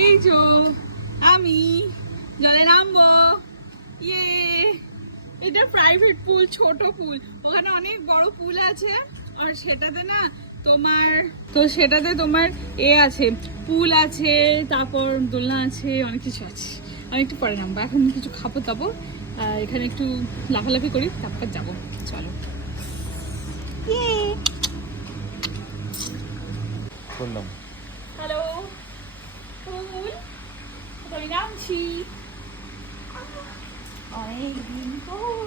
এই যে আমি জলে নামবো। ইয়ে, এটা প্রাইভেট পুল, ছোট পুল। ওখানে অনেক বড় পুল আছে আর সেটাতে না তোমার আছে, পুল আছে, তারপর দোলনা আছে, অনেক কিছু আছে। আমি একটু পরে নামবো, এখন কিছু খাবো দাবো, এখানে একটু লাফালাফি করি, তারপর যাবো। চলো। হ্যালো পুল, আমি নামছি। অনেকদিন পর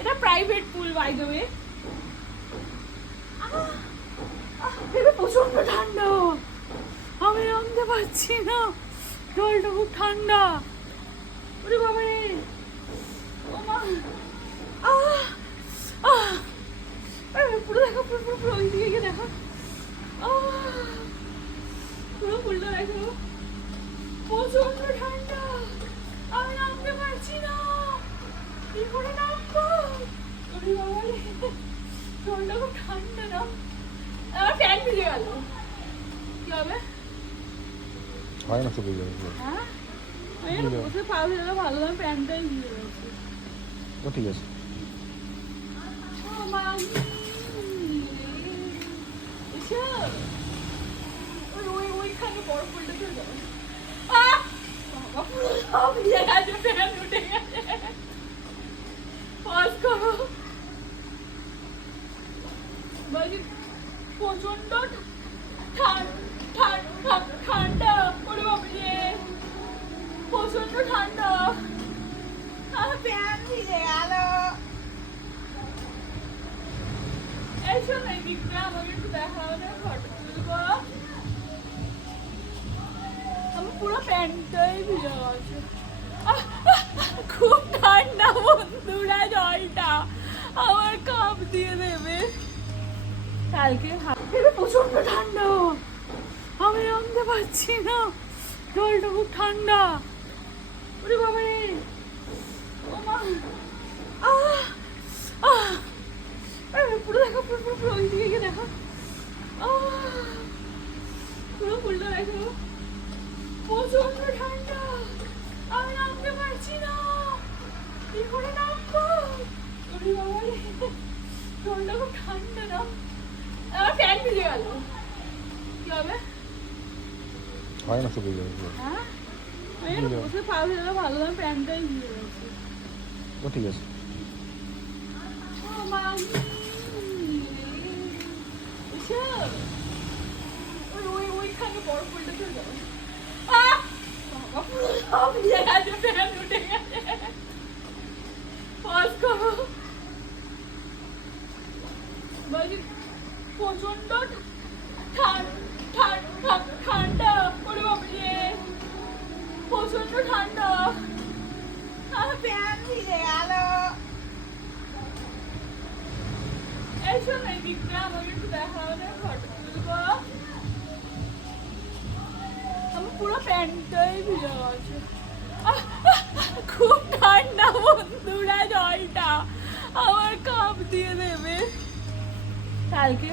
এটা private pool by the way. প্রচন্ড ঠান্ডা, আমি নামতে পারছি না, জলটা খুব ঠান্ডা। ওরে বাবা রে, ও মা, পুরো দেখো, পুরো পুরো পুরো ওই দিকে গিয়ে দেখো, পুরো পুলটা দেখো, প্রচন্ড ঠান্ডা, আমি নামতে পারছি না, কি করে নামবো? ওরে বাবা রে, জলটা খুব ঠান্ডা না, আমার ফ্যান ভিজে গেল, কি হবে? হয় না, চলে যাবে। হ্যাঁ, বসে পাওয়া গেলে ভালো, না প্যান্টটাই ভিজে গেছে। ও ঠিক আছে। ওইখানে বড় ফুলটা চলে যাবে। ভিজে গেছে, ফ্যান উঠে গেছে। প্রচন্ড ঠান্ডা, ওরে বাবা রে, প্রচন্ড ঠান্ডা, ফ্যান ভিজে গেল। এই শোন, এই দিকটা আমাকে একটু দেখাও না, ফটো তুলবো। আমার পুরো প্যান্টটাই ভিজে গেছে, খুব ঠান্ডা বন্ধুরা, জলটা আমার কাপ দিয়ে দেবে। কালকে প্রচন্ড ঠান্ডা, আমি নামতে পারছি না, জলটা খুব ঠান্ডা। ওরে বাবা রে, ও মা, পুরো দেখো, পুরো পুরো পুরো ওই দিকে গিয়ে দেখো, পুরো পুলটা দেখো, প্রচন্ড ঠান্ডা, আমি নামতে পারছি না, কি করে নামবো? ওরে বাবা রে, জলটা খুব ঠান্ডা না, আমার ফ্যান ভিজে গেল, কি হবে? হয় না, চলে যাবে। হ্যাঁ, বসে পাওয়া গেলে ভালো, না প্যান্টটাই ভিজে গেছে। ও ঠিক আছে। ওইখানে বড় ফুলটা চলে যাবে। ভিজে গেছে, ফ্যান উঠে গেছে। প্রচন্ড ঠান্ডা, ওরে বাবা রে, প্রচন্ড ঠান্ডা, ফ্যান ভিজে গেল। এই শোন, এই দিকটা আমাকে একটু দেখাও না, ফটো তুলবো। আমার পুরো প্যান্টটাই ভিজে গেছে, খুব ঠান্ডা বন্ধুরা, জলটা আমার কাপ দিয়ে দেবে। কালকে